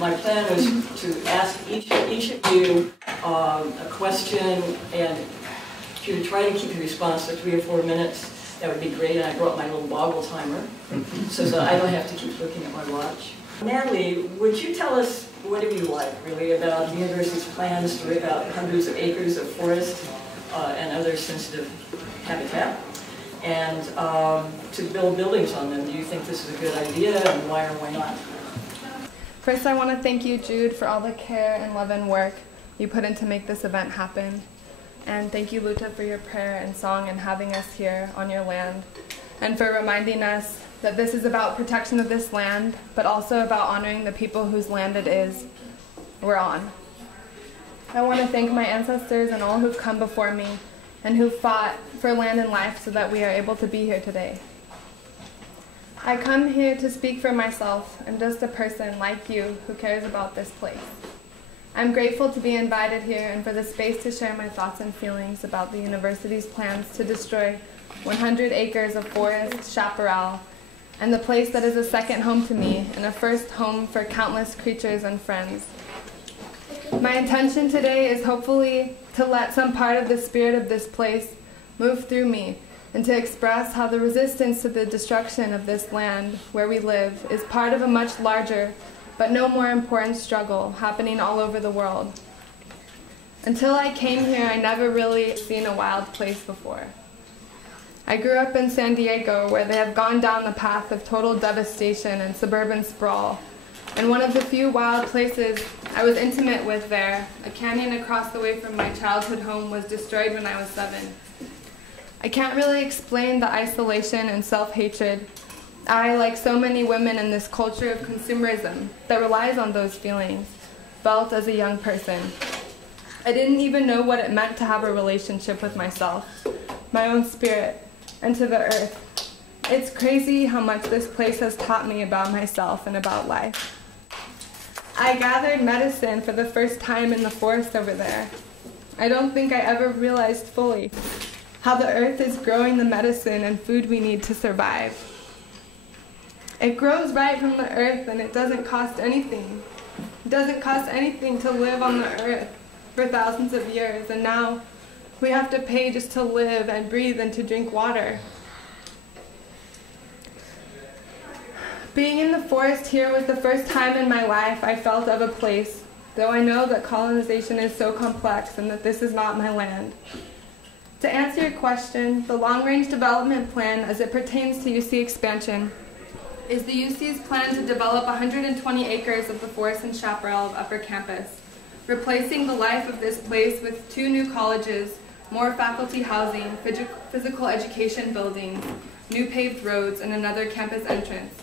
My plan was to ask each of you a question, and if you would try to keep your response to 3 or 4 minutes, that would be great. And I brought my little boggle timer, so that I don't have to keep looking at my watch. Natalie, would you tell us whatever you like, really, about the university's plans to rip out hundreds of acres of forest and other sensitive habitat, and to build buildings on them? Do you think this is a good idea, and why or why not? First, I want to thank you, Jude, for all the care and love and work you put in to make this event happen. And thank you, Luta, for your prayer and song and having us here on your land, and for reminding us that this is about protection of this land, but also about honoring the people whose land it is we're on. I want to thank my ancestors and all who've come before me and who fought for land and life so that we are able to be here today. I come here to speak for myself and just a person like you who cares about this place. I'm grateful to be invited here and for the space to share my thoughts and feelings about the university's plans to destroy 100 acres of forest chaparral and the place that is a second home to me and a first home for countless creatures and friends. My intention today is hopefully to let some part of the spirit of this place move through me and to express how the resistance to the destruction of this land where we live is part of a much larger but no more important struggle happening all over the world. Until I came here, I never really seen a wild place before. I grew up in San Diego, where they have gone down the path of total devastation and suburban sprawl. And one of the few wild places I was intimate with there, a canyon across the way from my childhood home, was destroyed when I was 7. I can't really explain the isolation and self-hatred I, like so many women in this culture of consumerism that relies on those feelings, felt as a young person. I didn't even know what it meant to have a relationship with myself, my own spirit, and to the earth. It's crazy how much this place has taught me about myself and about life. I gathered medicine for the first time in the forest over there. I don't think I ever realized fully how the earth is growing the medicine and food we need to survive. It grows right from the earth, and it doesn't cost anything. It doesn't cost anything to live on the earth for thousands of years, and now we have to pay just to live and breathe and to drink water. Being in the forest here was the first time in my life I felt of a place, though I know that colonization is so complex and that this is not my land. To answer your question, the long-range development plan as it pertains to UC expansion is the UC's plan to develop 120 acres of the forest and chaparral of Upper Campus, replacing the life of this place with 2 new colleges, more faculty housing, physical education buildings, new paved roads, and another campus entrance.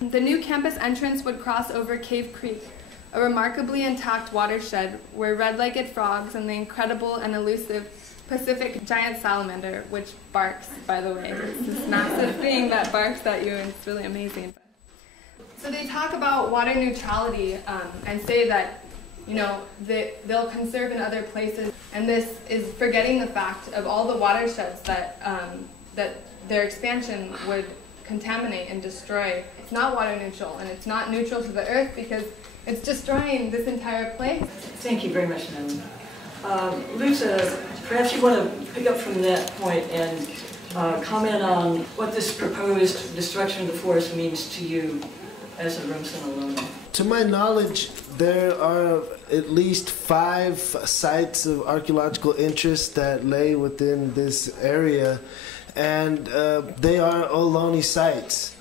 The new campus entrance would cross over Cave Creek, a remarkably intact watershed where red-legged frogs and the incredible and elusive Pacific giant salamander, which barks, by the way. It's this massive thing that barks at you, and it's really amazing. So they talk about water neutrality and say that, you know, they'll conserve in other places, and this is forgetting the fact of all the watersheds that their expansion would contaminate and destroy. It's not water neutral, and it's not neutral to the earth because it's destroying this entire place. Thank you very much, Natalie. Luta, perhaps you want to pick up from that point and comment on what this proposed destruction of the forest means to you as a Rumsen alone. To my knowledge, there are at least 5 sites of archaeological interest that lay within this area, and they are Ohlone sites.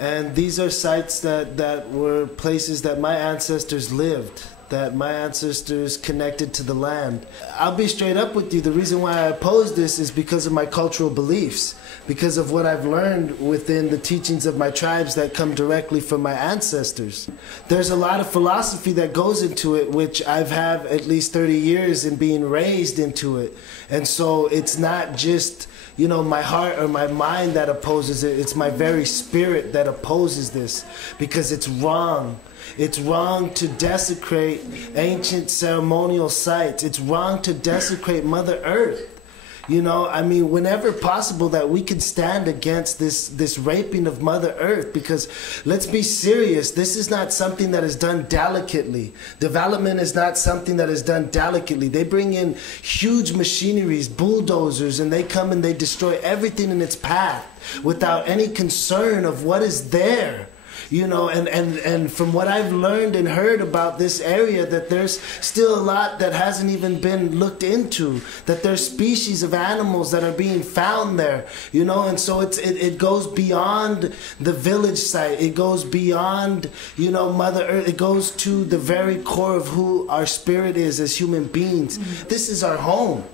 And these are sites that were places that my ancestors lived. that my ancestors connected to the land. I'll be straight up with you. The reason why I oppose this is because of my cultural beliefs, because of what I've learned within the teachings of my tribes that come directly from my ancestors. There's a lot of philosophy that goes into it, which I've had at least 30 years in being raised into it. And so it's not just, you know, my heart or my mind that opposes it. It's my very spirit that opposes this, because it's wrong. It's wrong to desecrate ancient ceremonial sites. It's wrong to desecrate Mother Earth. You know, I mean, whenever possible that we can stand against this raping of Mother Earth, because let's be serious, this is not something that is done delicately. Development is not something that is done delicately. They bring in huge machineries, bulldozers, and they come and they destroy everything in its path without any concern of what is there. You know, and from what I've learned and heard about this area, that there's still a lot that hasn't even been looked into, that there's species of animals that are being found there, you know, and so it goes beyond the village site. It goes beyond, you know, Mother Earth. It goes to the very core of who our spirit is as human beings. This is our home.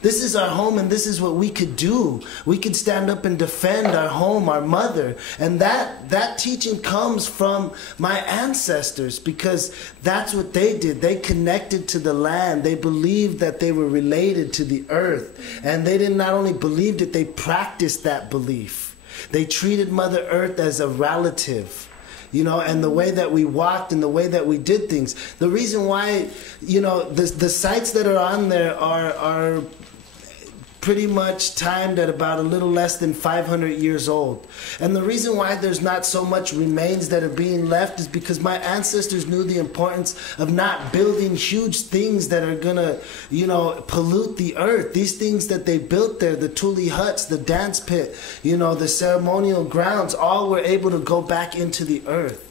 This is our home, and this is what we could do. We could stand up and defend our home, our mother. And that teaching comes from my ancestors, because that's what they did. They connected to the land. They believed that they were related to the earth. And they didn't not only believed it, they practiced that belief. They treated Mother Earth as a relative. You know, and the way that we walked and the way that we did things. The reason why, you know, the sites that are on there are pretty much timed at about a little less than 500 years old. And the reason why there's not so much remains that are being left is because my ancestors knew the importance of not building huge things that are gonna, you know, pollute the earth. These things that they built there, the tule huts, the dance pit, you know, the ceremonial grounds, all were able to go back into the earth.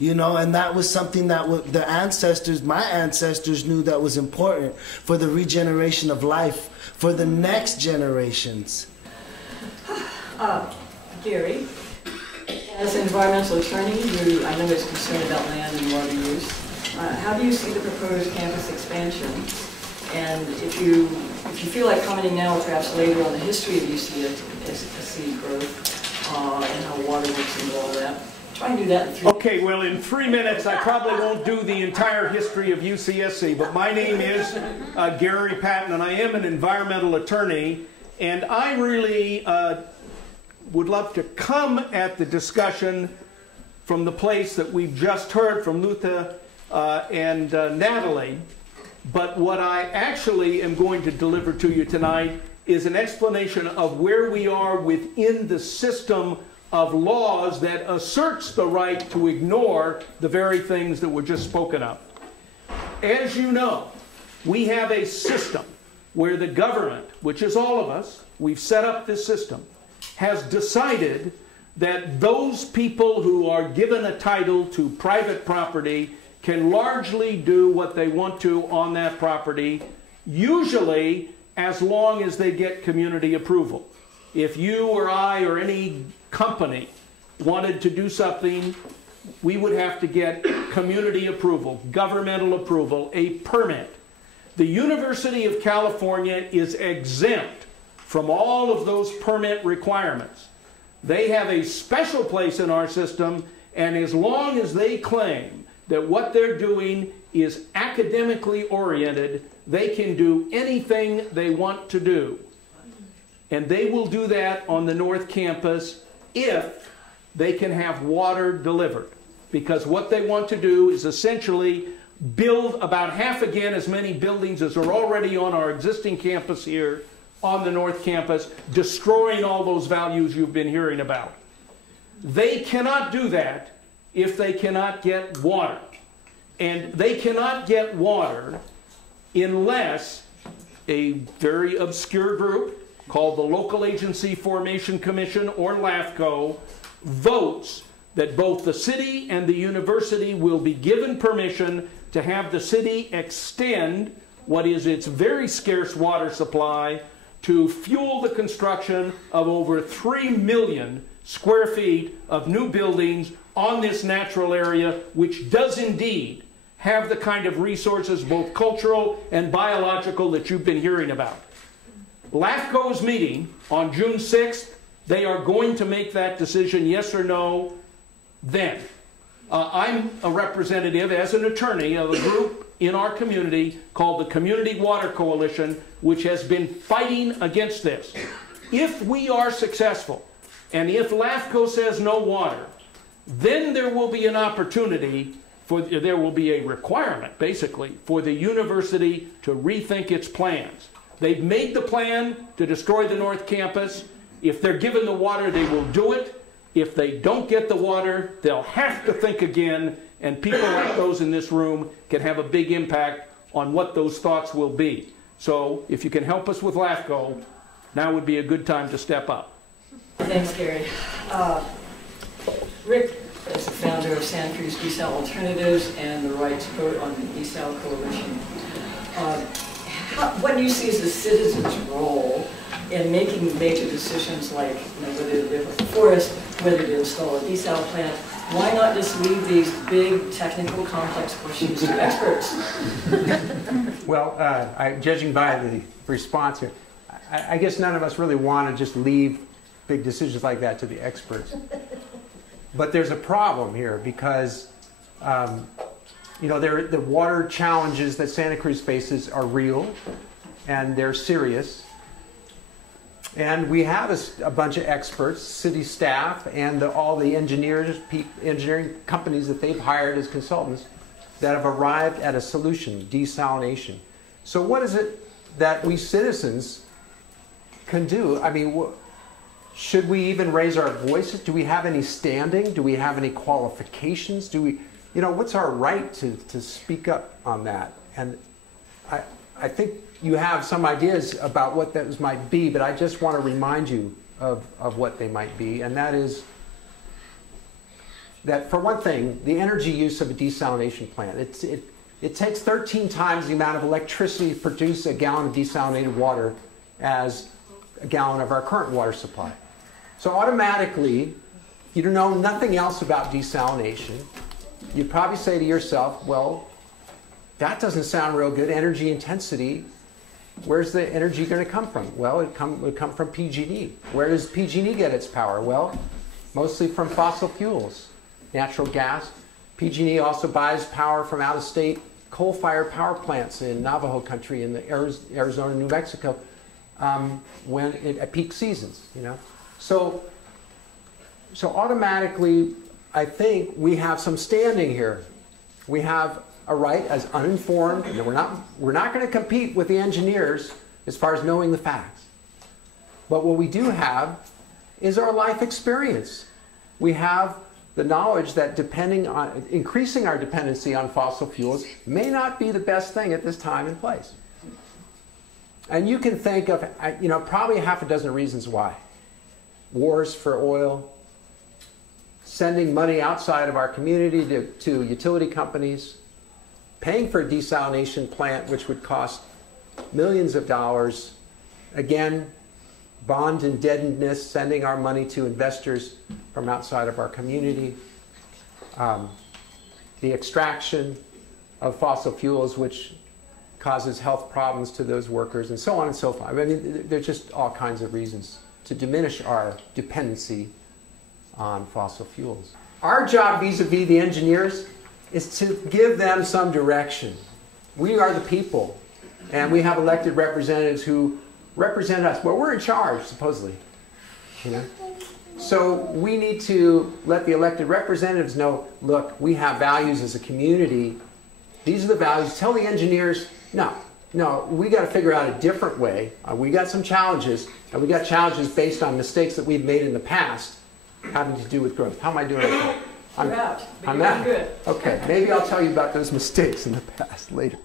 You know, and that was something that the ancestors, my ancestors, knew that was important for the regeneration of life for the next generations. Gary, as an environmental attorney, I know there's concern about land and water use. How do you see the proposed campus expansion? And if you feel like commenting now or perhaps later on the history of UCSC growth and how water works and all that. Try and do that in 3 minutes. Okay, well, in 3 minutes, I probably won't do the entire history of UCSC, but my name is Gary Patton, and I am an environmental attorney, and I really would love to come at the discussion from the place that we've just heard from Luta and Natalie, but what I actually am going to deliver to you tonight is an explanation of where we are within the system of laws that asserts the right to ignore the very things that were just spoken of. As you know, we have a system where the government, which is all of us, we've set up this system, has decided that those people who are given a title to private property can largely do what they want to on that property, usually as long as they get community approval. If you or I or any company wanted to do something, we would have to get community approval, governmental approval, a permit. The University of California is exempt from all of those permit requirements. They have a special place in our system, and as long as they claim that what they're doing is academically oriented, they can do anything they want to do. And they will do that on the North Campus if they can have water delivered. Because what they want to do is essentially build about half again as many buildings as are already on our existing campus here on the North Campus, destroying all those values you've been hearing about. They cannot do that if they cannot get water. And they cannot get water unless a very obscure group called the Local Agency Formation Commission, or LAFCO, votes that both the city and the university will be given permission to have the city extend what is its very scarce water supply to fuel the construction of over 3 million square feet of new buildings on this natural area, which does indeed have the kind of resources, both cultural and biological, that you've been hearing about. LAFCO's meeting on June 6th, they are going to make that decision, yes or no, then. I'm a representative, as an attorney, of a group in our community called the Community Water Coalition, which has been fighting against this. If we are successful, and if LAFCO says no water, then there will be an opportunity there will be a requirement, basically, for the university to rethink its plans. They've made the plan to destroy the North Campus. If they're given the water, they will do it. If they don't get the water, they'll have to think again, and people like those in this room can have a big impact on what those thoughts will be. So if you can help us with LAFCO, now would be a good time to step up. Thanks, Gary. Rick is the founder of Santa Cruz Desal Alternatives and the Rights Vote on the Desal Coalition. What do you see as the citizens' role in making major decisions like whether to live with the forest, whether to install a desal plant? Why not just leave these big, technical, complex questions to experts? Well, judging by the response here, I guess none of us really want to just leave big decisions like that to the experts. But there's a problem here because, the water challenges that Santa Cruz faces are real and they're serious. And we have a bunch of experts, city staff, and all the engineering companies that they've hired as consultants that have arrived at a solution, desalination. So what is it that we citizens can do? I mean, should we even raise our voices? Do we have any standing? Do we have any qualifications? Do we, what's our right to speak up on that? And I think you have some ideas about what those might be, but I just want to remind you of what they might be, and that is that, for one thing, the energy use of a desalination plant. It takes 13 times the amount of electricity to produce a gallon of desalinated water as a gallon of our current water supply. So automatically, you know nothing else about desalination. You'd probably say to yourself, well, that doesn't sound real good. Energy intensity, where's the energy going to come from? Well, it would come from PG&E. Where does PG&E get its power? Well, mostly from fossil fuels, natural gas. PG&E also buys power from out-of-state coal-fired power plants in Navajo country in the Arizona, New Mexico, at peak seasons. So automatically, I think we have some standing here. We have a right as uninformed, and we're not going to compete with the engineers as far as knowing the facts. But what we do have is our life experience. We have the knowledge that increasing our dependency on fossil fuels may not be the best thing at this time and place. And you can think of, probably half a dozen reasons why. Wars for oil, sending money outside of our community to utility companies, paying for a desalination plant which would cost millions of dollars, again, bond indebtedness, sending our money to investors from outside of our community, the extraction of fossil fuels which causes health problems to those workers, and so on and so forth. I mean, there's just all kinds of reasons to diminish our dependency on fossil fuels. Our job vis-a-vis the engineers is to give them some direction. We are the people, and we have elected representatives who represent us. Well, we're in charge, supposedly. So we need to let the elected representatives know, look, we have values as a community. These are the values. Tell the engineers, no, we got to figure out a different way. We got some challenges, and we got challenges based on mistakes that we've made in the past having to do with growth. How am I doing? You're out. I'm out. Good. Okay, maybe I'll tell you about those mistakes in the past later.